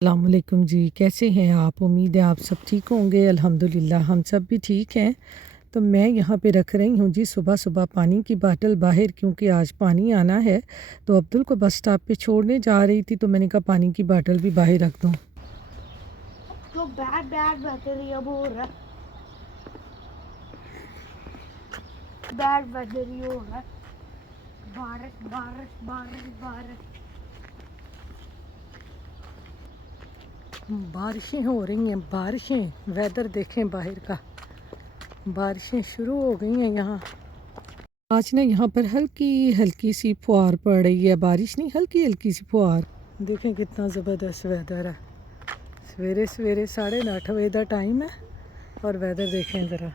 अस्सलाम वालेकुम जी, कैसे हैं आप? उम्मीद है आप सब ठीक होंगे। अल्हम्दुलिल्लाह हम सब भी ठीक हैं। तो मैं यहाँ पे रख रही हूँ जी सुबह-सुबह पानी की बॉटल बाहर, क्योंकि आज पानी आना है। तो अब्दुल को बस स्टॉप पे छोड़ने जा रही थी, तो मैंने कहा पानी की बॉटल भी बाहर रख दूँ। तो बैड बैड वेदर ये हो रहा है। बैड वेदर ये हो रहा है। बारिश बारिश बारिश बारिश। बारिशें हो रही हैं, बारिशें, वेदर देखें बाहर का, बारिशें शुरू हो गई हैं यहाँ। आज ना यहाँ पर हल्की हल्की सी फुहार पड़ रही है, बारिश नहीं, हल्की हल्की सी फुहार। देखें कितना ज़बरदस्त वेदर है। सवेरे सवेरे 8:30 बजे का टाइम है और वेदर देखें ज़रा।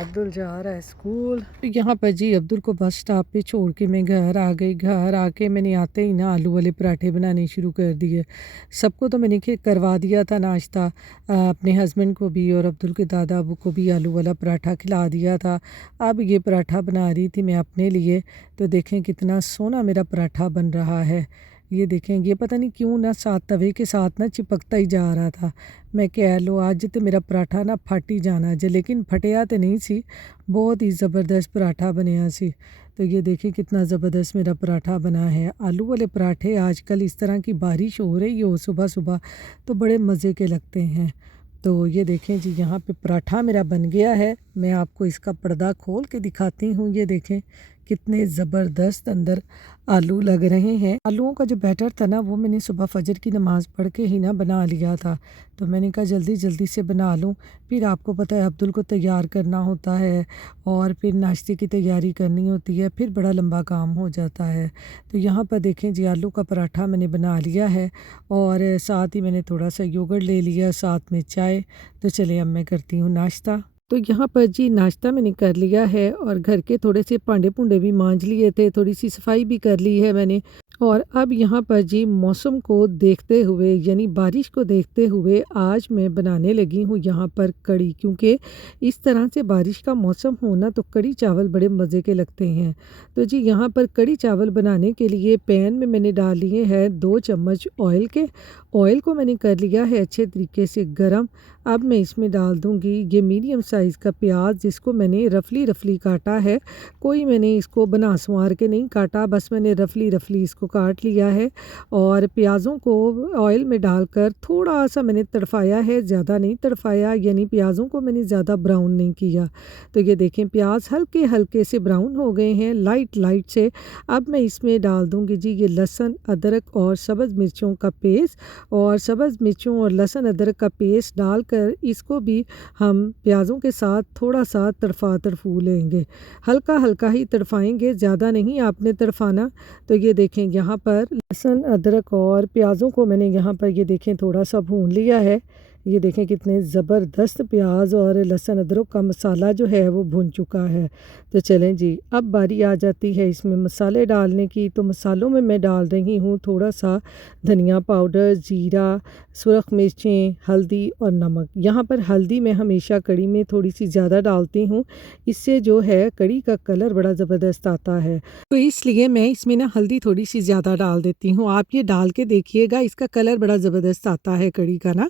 अब्दुल जा रहा है स्कूल। तो यहाँ पर जी अब्दुल को बस स्टॉप पे छोड़ के मैं घर आ गई। घर आके मैंने आते ही ना आलू वाले पराठे बनाने शुरू कर दिए। सबको तो मैंने करवा दिया था नाश्ता, अपने हस्बैंड को भी और अब्दुल के दादा अबू को भी आलू वाला पराठा खिला दिया था। अब ये पराठा बना रही थी मैं अपने लिए। तो देखें कितना सोना मेरा पराठा बन रहा है। ये देखें, ये पता नहीं क्यों ना साथ तवे के साथ ना चिपकता ही जा रहा था। मैं कह लो आज तो मेरा पराठा ना फट ही जाना जे, लेकिन फटिया तो नहीं सी। बहुत ही ज़बरदस्त पराठा बनया सी। तो ये देखिए कितना ज़बरदस्त मेरा पराठा बना है। आलू वाले पराठे आजकल इस तरह की बारिश हो रही हो सुबह सुबह तो बड़े मज़े के लगते हैं। तो ये देखें जी यहाँ पे पराठा मेरा बन गया है। मैं आपको इसका पर्दा खोल के दिखाती हूँ। ये देखें कितने ज़बरदस्त अंदर आलू लग रहे हैं। आलूओं का जो बैटर था ना वो मैंने सुबह फजर की नमाज़ पढ़ के ही ना बना लिया था। तो मैंने कहा जल्दी जल्दी से बना लूँ। फिर आपको पता है अब्दुल को तैयार करना होता है और फिर नाश्ते की तैयारी करनी होती है, फिर बड़ा लंबा काम हो जाता है। तो यहाँ पर देखें जी आलू का पराठा मैंने बना लिया है और साथ ही मैंने थोड़ा सा योगर्ट ले लिया, साथ में चाय। तो चलिए अब मैं करती हूँ नाश्ता। तो यहाँ पर जी नाश्ता मैंने कर लिया है और घर के थोड़े से भांडे भूंडे भी मांज लिए थे, थोड़ी सी सफाई भी कर ली है मैंने। और अब यहाँ पर जी मौसम को देखते हुए यानी बारिश को देखते हुए आज मैं बनाने लगी हूँ यहाँ पर कड़ी, क्योंकि इस तरह से बारिश का मौसम होना तो कड़ी चावल बड़े मज़े के लगते हैं। तो जी यहाँ पर कड़ी चावल बनाने के लिए पैन में मैंने डाल लिए हैं 2 चम्मच ऑयल के। ऑयल को मैंने कर लिया है अच्छे तरीके से गरम। अब मैं इसमें डाल दूंगी ये मीडियम साइज़ का प्याज, जिसको मैंने रफली रफली काटा है। कोई मैंने इसको बना संवार के नहीं काटा, बस मैंने रफली रफली इसको काट लिया है। और प्याज़ों को ऑयल में डालकर थोड़ा सा मैंने तड़फाया है, ज़्यादा नहीं तड़फाया, यानी प्याज़ों को मैंने ज़्यादा ब्राउन नहीं किया। तो ये देखें प्याज हल्के हल्के से ब्राउन हो गए हैं, लाइट लाइट से। अब मैं इसमें डाल दूँगी जी ये लहसुन अदरक और सब्ज़ मिर्चों का पेस्ट। और सब्ज़ मिर्चों और लहसुन अदरक का पेस्ट डालकर इसको भी हम प्याज़ों के साथ थोड़ा सा तड़फू लेंगे। हल्का हल्का ही तड़फाएंगे, ज़्यादा नहीं आपने तड़फाना। तो ये देखें यहाँ पर लहसुन अदरक और प्याज़ों को मैंने यहाँ पर ये देखें थोड़ा सा भून लिया है। ये देखें कितने ज़बरदस्त प्याज और लहसुन अदरक का मसाला जो है वो भुन चुका है। तो चलें जी अब बारी आ जाती है इसमें मसाले डालने की। तो मसालों में मैं डाल रही हूँ थोड़ा सा धनिया पाउडर, जीरा, सुरख मिर्चें, हल्दी और नमक। यहाँ पर हल्दी मैं हमेशा कड़ी में थोड़ी सी ज़्यादा डालती हूँ, इससे जो है कड़ी का कलर बड़ा ज़बरदस्त आता है। तो इसलिए मैं इसमें ना हल्दी थोड़ी सी ज़्यादा डाल देती हूँ। आप ये डाल के देखिएगा, इसका कलर बड़ा ज़बरदस्त आता है कड़ी का ना।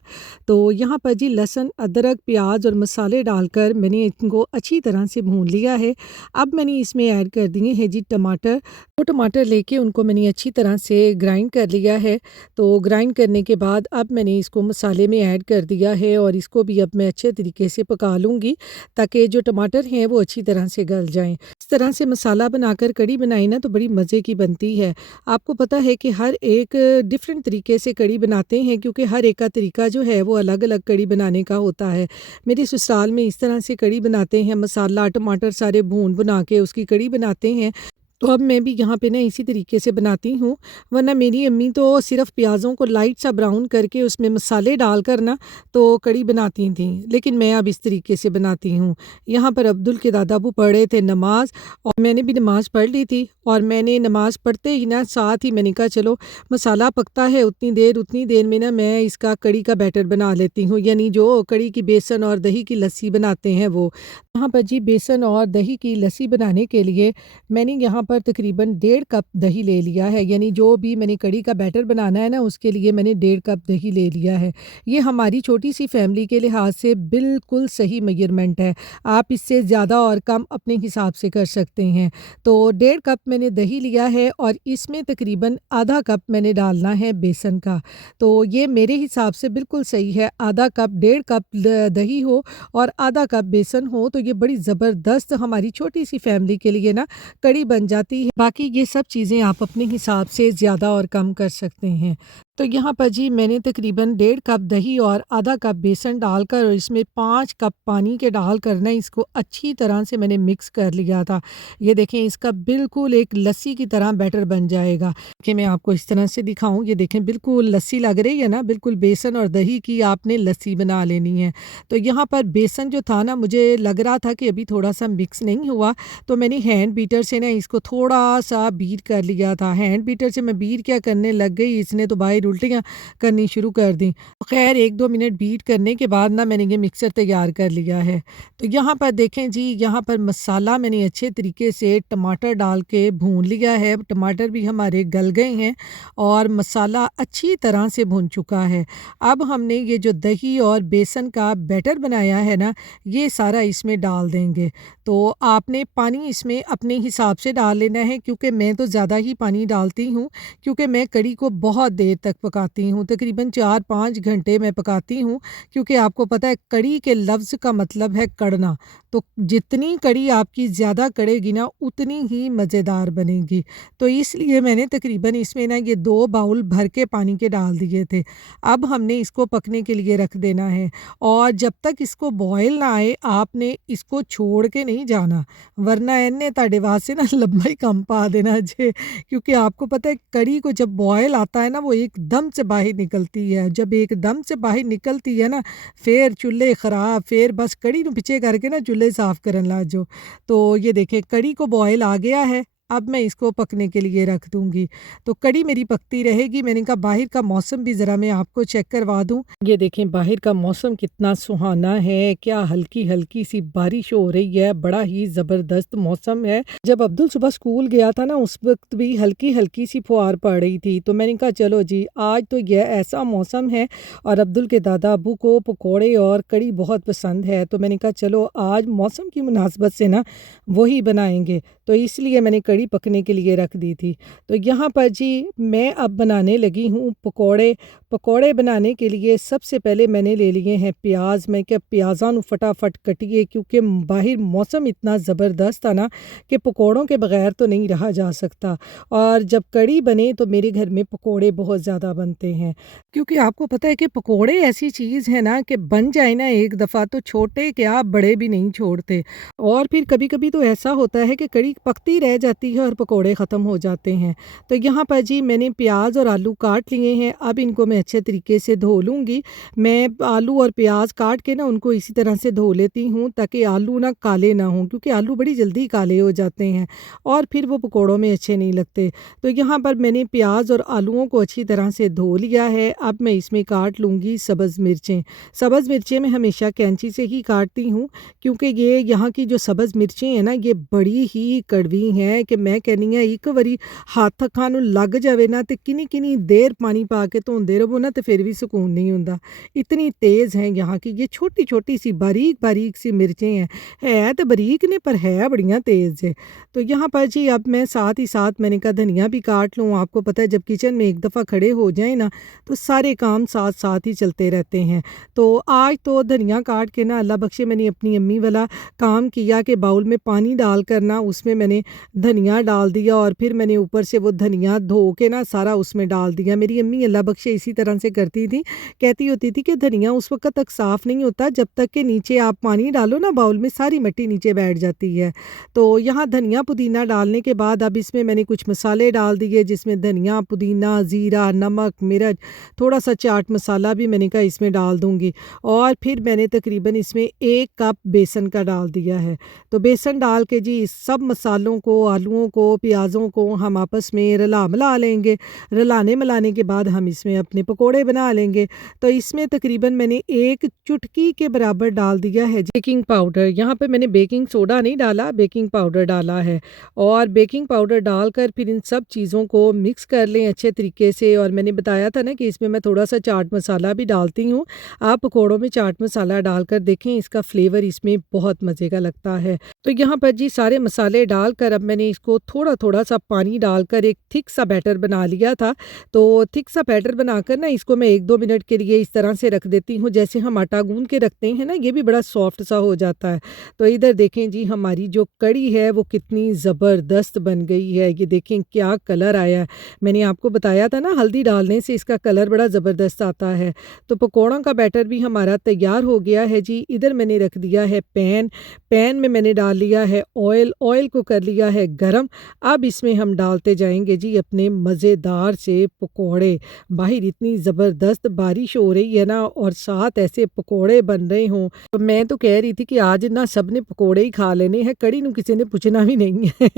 तो यहाँ पर जी लहसुन अदरक प्याज और मसाले डालकर मैंने इनको अच्छी तरह से भून लिया है। अब मैंने इसमें ऐड कर दिए हैं जी टमाटर। तो टमाटर लेके उनको मैंने अच्छी तरह से ग्राइंड कर लिया है। तो ग्राइंड करने के बाद अब मैंने इसको मसाले में ऐड कर दिया है और इसको भी अब मैं अच्छे तरीके से पका लूँगी, ताकि जो टमाटर हैं वो अच्छी तरह से गल जाएँ। इस तरह से मसाला बनाकर कड़ी बनाई ना तो बड़ी मज़े की बनती है। आपको पता है कि हर एक डिफरेंट तरीके से कड़ी बनाते हैं, क्योंकि हर एक का तरीका जो है वो अलग-अलग कड़ी बनाने का होता है। मेरे ससुराल में इस तरह से कड़ी बनाते हैं, मसाला टमाटर सारे भून भुना के उसकी कड़ी बनाते हैं। तो अब मैं भी यहाँ पे ना इसी तरीके से बनाती हूँ। वरना मेरी अम्मी तो सिर्फ़ प्याज़ों को लाइट सा ब्राउन करके उसमें मसाले डालकर ना तो कड़ी बनाती थीं, लेकिन मैं अब इस तरीके से बनाती हूँ। यहाँ पर अब्दुल के दादा अबू पढ़ रहे थे नमाज़ और मैंने भी नमाज़ पढ़ ली थी। और मैंने नमाज़ पढ़ते ही ना साथ ही मैंने कहा चलो मसाला पकता है उतनी देर में ना मैं इसका कड़ी का बैटर बना लेती हूँ, यानी जो कड़ी की बेसन और दही की लस्सी बनाते हैं वो। यहाँ पर जी बेसन और दही की लस्सी बनाने के लिए मैंने यहाँ पर तकरीबन 1.5 कप दही ले लिया है, यानी जो भी मैंने कड़ी का बैटर बनाना है ना उसके लिए मैंने 1.5 कप दही ले लिया है। ये हमारी छोटी सी फैमिली के लिहाज से बिल्कुल सही मेजरमेंट है। आप इससे ज़्यादा और कम अपने हिसाब से कर सकते हैं। तो 1.5 कप मैंने दही लिया है और इसमें तकरीबन आधा कप मैंने डालना है बेसन का। तो ये मेरे हिसाब से बिल्कुल सही है, आधा कप 1.5 कप दही हो और आधा कप बेसन हो तो ये बड़ी ज़बरदस्त हमारी छोटी सी फैमिली के लिए ना कड़ी बन जाती है। बाकी ये सब चीज़ें आप अपने हिसाब से ज़्यादा और कम कर सकते हैं। तो यहाँ पर जी मैंने तकरीबन 1.5 कप दही और आधा कप बेसन डालकर और इसमें 5 कप पानी के डालकर ना इसको अच्छी तरह से मैंने मिक्स कर लिया था। ये देखें इसका बिल्कुल एक लस्सी की तरह बैटर बन जाएगा। कि मैं आपको इस तरह से दिखाऊं, ये देखें बिल्कुल लस्सी लग रही है ना, बिल्कुल बेसन और दही की आपने लस्सी बना लेनी है। तो यहाँ पर बेसन जो था ना मुझे लग रहा था कि अभी थोड़ा सा मिक्स नहीं हुआ, तो मैंने हैंड बीटर से ना इसको थोड़ा सा बीट कर लिया था। हैंड बीटर से मैं बीट क्या करने लग गई, इसने तो बाहर उल्टियाँ करनी शुरू कर दी। तो खैर 1-2 मिनट बीट करने के बाद ना मैंने ये मिक्सर तैयार कर लिया है। तो यहाँ पर देखें जी, यहाँ पर मसाला मैंने अच्छे तरीके से टमाटर डाल के भून लिया है। टमाटर भी हमारे गल गए हैं और मसाला अच्छी तरह से भुन चुका है। अब हमने ये जो दही और बेसन का बैटर बनाया है ना, ये सारा इसमें डाल देंगे। तो आपने पानी इसमें अपने हिसाब से डाल लेना है, क्योंकि मैं तो ज़्यादा ही पानी डालती हूँ, क्योंकि मैं कड़ी को बहुत देर तक पकाती हूँ, तकरीबन 4-5 घंटे मैं पकाती हूँ, क्योंकि आपको पता है कड़ी के लफ्ज़ का मतलब है कड़ना। तो जितनी कड़ी आपकी ज़्यादा कड़ेगी ना उतनी ही मज़ेदार बनेगी। तो इसलिए मैंने तकरीबन इसमें ना ये 2 बाउल भर के पानी के डाल दिए थे। अब हमने इसको पकने के लिए रख देना है और जब तक इसको बॉयल ना आए आपने इसको छोड़ के नहीं जाना, वरना इन्ने ਤੁਹਾਡੇ वास्ते ना लम्बा ही कम पा देना जे, क्योंकि आपको पता है कड़ी को जब बॉयल आता है ना वो एकदम से बाहर निकलती है। जब एकदम से बाहर निकलती है ना फिर चूल्हे ख़राब, फिर बस कड़ी ਨੂੰ ਪਿੱਛੇ करके ना चूल्हे साफ़ करन लग जाओ। तो ये देखें कड़ी को बॉयल आ गया है, अब मैं इसको पकने के लिए रख दूँगी। तो कड़ी मेरी पकती रहेगी। मैंने कहा बाहर का मौसम भी ज़रा मैं आपको चेक करवा दूँ। ये देखें बाहर का मौसम कितना सुहाना है, क्या हल्की-हल्की सी बारिश हो रही है, बड़ा ही ज़बरदस्त मौसम है। जब अब्दुल सुबह स्कूल गया था ना उस वक़्त भी हल्की-हल्की सी फुहार पड़ रही थी। तो मैंने कहा चलो जी आज तो ये ऐसा मौसम है और अब्दुल के दादा अब्बू को पकौड़े और कड़ी बहुत पसंद है। तो मैंने कहा चलो आज मौसम की मुनासबत से ना वही बनाएँगे। तो इसलिए मैंने कड़ी पकने के लिए रख दी थी। तो यहाँ पर जी मैं अब बनाने लगी हूँ पकौड़े। पकौड़े बनाने के लिए सबसे पहले मैंने ले लिए हैं प्याज। मैं क्या प्याज़ां नूं फटाफट कटिए, क्योंकि बाहर मौसम इतना ज़बरदस्त था ना कि पकौड़ों के बगैर तो नहीं रहा जा सकता। और जब कड़ी बने तो मेरे घर में पकौड़े बहुत ज़्यादा बनते हैं, क्योंकि आपको पता है कि पकौड़े ऐसी चीज़ है ना कि बन जाए ना एक दफ़ा तो छोटे क्या बड़े भी नहीं छोड़ते। और फिर कभी-कभी तो ऐसा होता है कि कड़ी पकती रह जाती है और पकोड़े ख़त्म हो जाते हैं। तो यहाँ पर जी मैंने प्याज और आलू काट लिए हैं, अब इनको मैं अच्छे तरीके से धो लूँगी। मैं आलू और प्याज काट के ना उनको इसी तरह से धो लेती हूँ ताकि आलू ना काले ना हों, क्योंकि आलू बड़ी जल्दी काले हो जाते हैं और फिर वो पकोड़ों में अच्छे नहीं लगते। तो यहाँ पर मैंने प्याज और आलूओं को अच्छी तरह से धो लिया है। अब मैं इसमें काट लूँगी सब्ज़ मिर्चें। सब्ज़ मिर्चें मैं हमेशा कैंची से ही काटती हूँ, क्योंकि ये यहाँ की जो सब्ज़ मिर्चें हैं ना ये बड़ी ही कड़वी हैं कि मैं कहनी हाँ एक बारी हत्थ अखां नूं लग जावे ना तो किनी देर पानी पा के धोंदे रहो ना तो फिर भी सुकून नहीं होंदा। इतनी तेज़ हैं यहाँ की ये छोटी छोटी सी बारीक बारीक सी मिर्चें हैं, है तो बारीक ने पर है बड़ियाँ तेज़ है। तो यहाँ पर जी अब मैं साथ ही साथ मैंने कहा धनिया भी काट लूँ। आपको पता है जब किचन में एक दफ़ा खड़े हो जाए ना तो सारे काम साथ साथ ही चलते रहते हैं। तो आज तो धनिया काट के ना अल्लाह बख्शे मैंने अपनी अम्मी वाला काम किया कि बाउल में पानी डाल कर ना उसमें मैंने धनिया डाल दिया और फिर मैंने ऊपर से वो धनिया धो के ना सारा उसमें डाल दिया। मेरी अम्मी अल्लाह बख्शे इसी तरह से करती थी, कहती होती थी कि धनिया उस वक्त तक साफ़ नहीं होता जब तक कि नीचे आप पानी डालो ना बाउल में सारी मिट्टी नीचे बैठ जाती है। तो यहाँ धनिया पुदीना डालने के बाद अब इसमें मैंने कुछ मसाले डाल दिए, जिसमें धनिया पुदीना ज़ीरा नमक मिर्च थोड़ा सा चाट मसाला भी मैंने कहा इसमें डाल दूँगी। और फिर मैंने तकरीबन इसमें 1 कप बेसन का डाल दिया है। तो बेसन डाल के जी इस सब मसालों को आलूओं को प्याज़ों को हम आपस में रला मिला लेंगे। रलाने मिलाने के बाद हम इसमें अपने पकोड़े बना लेंगे। तो इसमें तकरीबन मैंने 1 चुटकी के बराबर डाल दिया है बेकिंग पाउडर। यहाँ पे मैंने बेकिंग सोडा नहीं डाला, बेकिंग पाउडर डाला है। और बेकिंग पाउडर डालकर फिर इन सब चीज़ों को मिक्स कर लें अच्छे तरीके से। और मैंने बताया था ना कि इसमें मैं थोड़ा-सा चाट मसाला भी डालती हूँ। आप पकोड़ों में चाट मसाला डालकर देखें, इसका फ्लेवर इसमें बहुत मज़े का लगता है। तो यहाँ पर जी सारे मसाले डालकर अब मैंने इसको थोड़ा-थोड़ा सा पानी डालकर एक थिक सा बैटर बना लिया था। तो थिक सा बैटर बनाकर ना इसको मैं 1-2 मिनट के लिए इस तरह से रख देती हूँ जैसे हम आटा गूँध के रखते हैं ना, ये भी बड़ा सॉफ्ट सा हो जाता है। तो इधर देखें जी हमारी जो कढ़ी है वो कितनी ज़बरदस्त बन गई है। ये देखें क्या कलर आया है। मैंने आपको बताया था ना हल्दी डालने से इसका कलर बड़ा ज़बरदस्त आता है। तो पकौड़ों का बैटर भी हमारा तैयार हो गया है जी। इधर मैंने रख दिया है पैन, पैन में मैंने डाल लिया है ऑयल, ऑयल को कर लिया है गरम। अब इसमें हम डालते जाएँगे जी अपने मज़ेदार से पकौड़े। बाहर इतनी ज़बरदस्त बारिश हो रही है ना और साथ ऐसे पकौड़े बन रहे हों। तो मैं तो कह रही थी कि आज ना सब ने पकौड़े ही खा लेने हैं, कढ़ी नूं किसी ने पूछना भी नहीं है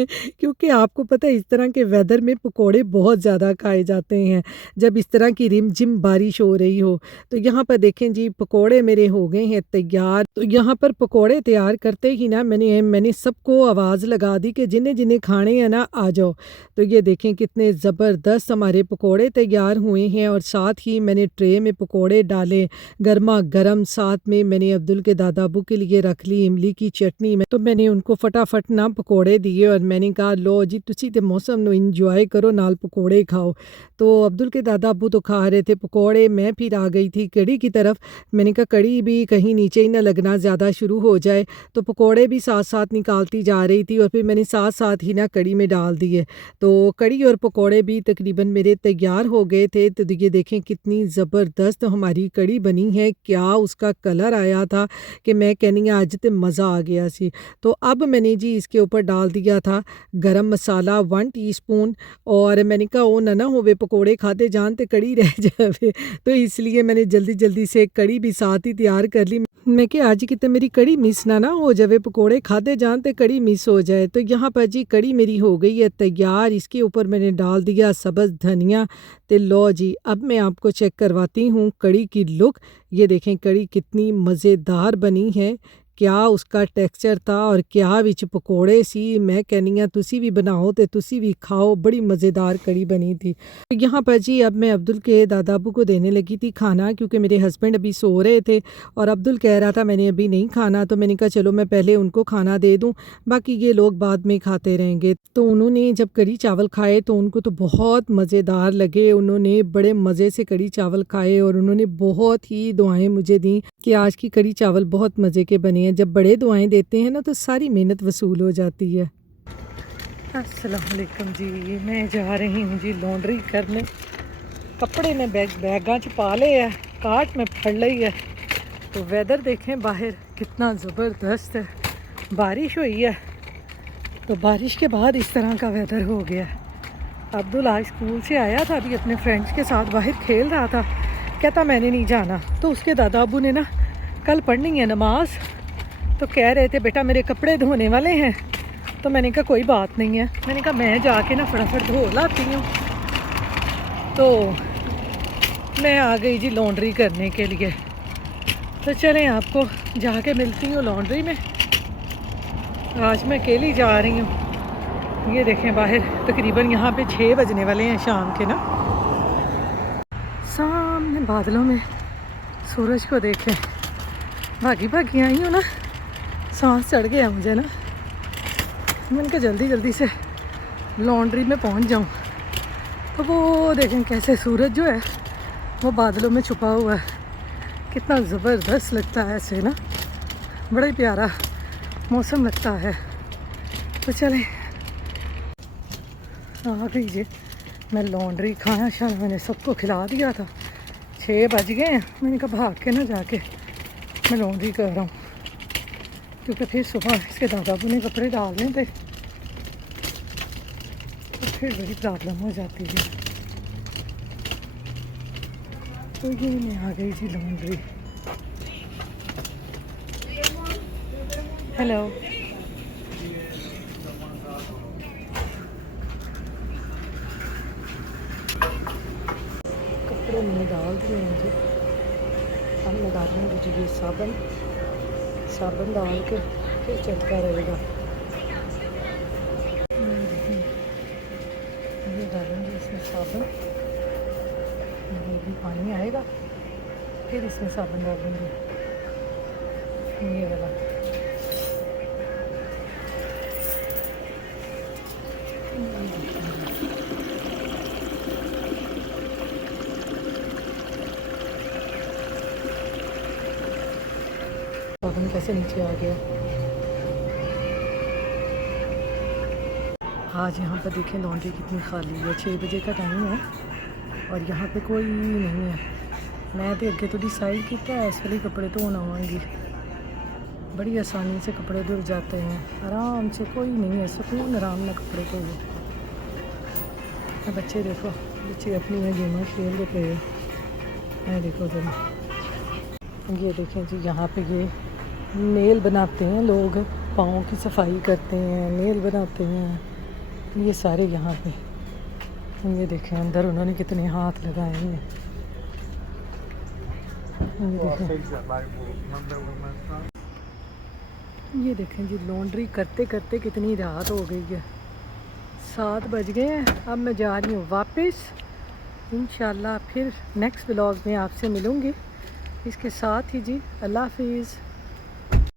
क्योंकि आपको पता है इस तरह के वेदर में पकौड़े बहुत ज़्यादा खाए जाते हैं जब इस तरह की रिमझिम बारिश हो रही हो। तो यहाँ पर देखें जी पकौड़े मेरे हो गए हैं तैयार। तो यहाँ पर पकौड़े तैयार करते ही ना मैंने सबको आवाज़ लगा दी कि जिन्हें जिन्हें खाने हैं ना आ जाओ। तो ये देखें कितने ज़बरदस्त हमारे पकौड़े तैयार हुए हैं और साथ ही मैंने ट्रे में पकौड़े डाले गर्मा गर्म। साथ में मैंने अब्दुल के दादा अबू के लिए रख ली इमली की चटनी में। तो मैंने उनको फटाफट ना पकौड़े दिए और मैंने कहा लो जी तुसी ते मौसम नो इंजॉय करो नाल पकौड़े खाओ। तो अब्दुल के दादा अबू तो खा रहे थे पकौड़े, मैं फिर आ गई थी कढ़ी की तरफ। मैंने कहा कढ़ी भी कहीं नीचे ही ना लगना ज़्यादा शुरू हो जाए। तो पकौड़े भी साथ साथ निकालती जा रही थी और फिर मैंने साथ साथ ही ना कढ़ी में डाल दिए। तो कढ़ी और पकौड़े भी तकरीबन मेरे तैयार हो गए थे। तो ये देखें कितनी ज़बरदस्त हमारी कढ़ी बनी है, क्या उसका कलर आया था कि मैं कहनी आज तो मज़ा आ गया सी। तो अब मैंने जी इसके ऊपर डाल दिया था गरम मसाला 1 टीस्पून। और मैंने कहा ओ ना होवे पकौड़े खाते जान ते कढ़ी रह जावे, तो इसलिए मैंने जल्दी जल्दी से कढ़ी भी साथ ही तैयार कर ली। मैं कि आज कितने मेरी कढ़ी मिस ना हो जावे, पकोड़े खाते जान ते कढ़ी मिस हो जाए। तो यहाँ पर जी कढ़ी मेरी हो गई है तैयार। इसके ऊपर मैंने डाल दिया सब्ज़ धनिया। तो लो जी अब मैं आपको चेक करवाती हूँ कढ़ी की लुक। ये देखें कढ़ी कितनी मज़ेदार बनी है, क्या उसका टेक्सचर था और क्या विच पकोड़े सी। मैं कहनी हाँ तुसी भी बनाओ तो तुसी भी खाओ, बड़ी मज़ेदार कढ़ी बनी थी। तो यहाँ पर जी अब मैं अब्दुल के दादा अबू को देने लगी थी खाना क्योंकि मेरे हस्बैंड अभी सो रहे थे और अब्दुल कह रहा था मैंने अभी नहीं खाना। तो मैंने कहा चलो मैं पहले उनको खाना दे दूँ, बाकी ये लोग बाद में खाते रहेंगे। तो उन्होंने जब कढ़ी चावल खाए तो उनको तो बहुत मज़ेदार लगे, उन्होंने बड़े मज़े से कढ़ी चावल खाए और उन्होंने बहुत ही दुआएं मुझे दी कि आज की कढ़ी चावल बहुत मज़े के बने हैं। जब बड़े दुआएं देते हैं ना तो सारी मेहनत वसूल हो जाती है। अस्सलाम वालेकुम जी, मैं जा रही हूँ जी लॉन्ड्री करने। कपड़े में बैगा च पा ले है, काट में फड़ ली है। तो वेदर देखें बाहर कितना ज़बरदस्त है, बारिश हुई है। तो बारिश के बाद इस तरह का वेदर हो गया। अब्दुल आज स्कूल से आया था, अभी अपने फ्रेंड्स के साथ बाहर खेल रहा था, कहता मैंने नहीं जाना। तो उसके दादा अबू ने ना कल पढ़नी है नमाज, तो कह रहे थे बेटा मेरे कपड़े धोने वाले हैं। तो मैंने कहा कोई बात नहीं है, मैंने कहा मैं जाके ना फटाफट धो लाती हूँ। तो मैं आ गई जी लॉन्ड्री करने के लिए। तो चलें आपको जाके मिलती हूँ लॉन्ड्री में। आज मैं अकेली जा रही हूँ। ये देखें बाहर तकरीबन यहाँ पे 6 बजने वाले हैं शाम के ना। सामने बादलों में सूरज को देखें, भागी भागी आई हूँ ना, सांस चढ़ गया मुझे ना। मैंने कहा जल्दी जल्दी से लॉन्ड्री में पहुँच जाऊँ। तो वो देखें कैसे सूरज जो है वो बादलों में छुपा हुआ है, कितना ज़बरदस्त लगता है ऐसे ना, बड़ा ही प्यारा मौसम लगता है। तो चलें आ गई जी मैं लॉन्ड्री, खाना शाना मैंने सबको खिला दिया था, 6 बज गए हैं। मैंने कहा भाग के ना जाके मैं लॉन्ड्री कर रहा हूँ क्योंकि फिर सुबह इसके दादाबू ने कपड़े डालने थे तो फिर बड़ी प्रॉब्लम हो जाती है। तो ये मैं आ गई जी लॉन्ड्री। हेलो, कपड़े मैंने डाल दिए हैं जी। अब मैं डालूँगी जी ये साबुन डाल के फिर चलता रहेगा। ये डालूँगी इसमें साबुन, ये भी पानी आएगा फिर इसमें साबुन डालूँगी ये वाला। साबुन कैसे नीचे आ गया। आज यहाँ पर देखें लॉन्ड्री कितनी खाली है। 6 बजे का टाइम है और यहाँ पे कोई नहीं है। मैं तो अगे तो डिसाइड किया है इस वाले कपड़े धोना आवांगी। बड़ी आसानी से कपड़े धुल जाते हैं आराम से, कोई नहीं है, सुकून आराम में कपड़े धो लो। बच्चे देखो, बच्चे अपनी में गेमें खेल पे है। देखो जरा, ये देखें जी यहाँ पे ये नेल बनाते हैं लोग, पाँव की सफाई करते हैं, नेल बनाते हैं, ये सारे यहाँ पे। ये देखें अंदर उन्होंने कितने हाथ लगाए हैं। ये देखें जी लॉन्ड्री करते करते कितनी रात हो गई है। 7 बज गए हैं। अब मैं जा रही हूँ वापस। इंशाल्लाह फिर नेक्स्ट व्लॉग में आपसे मिलूँगी। इसके साथ ही जी अल्लाह हाफिज़।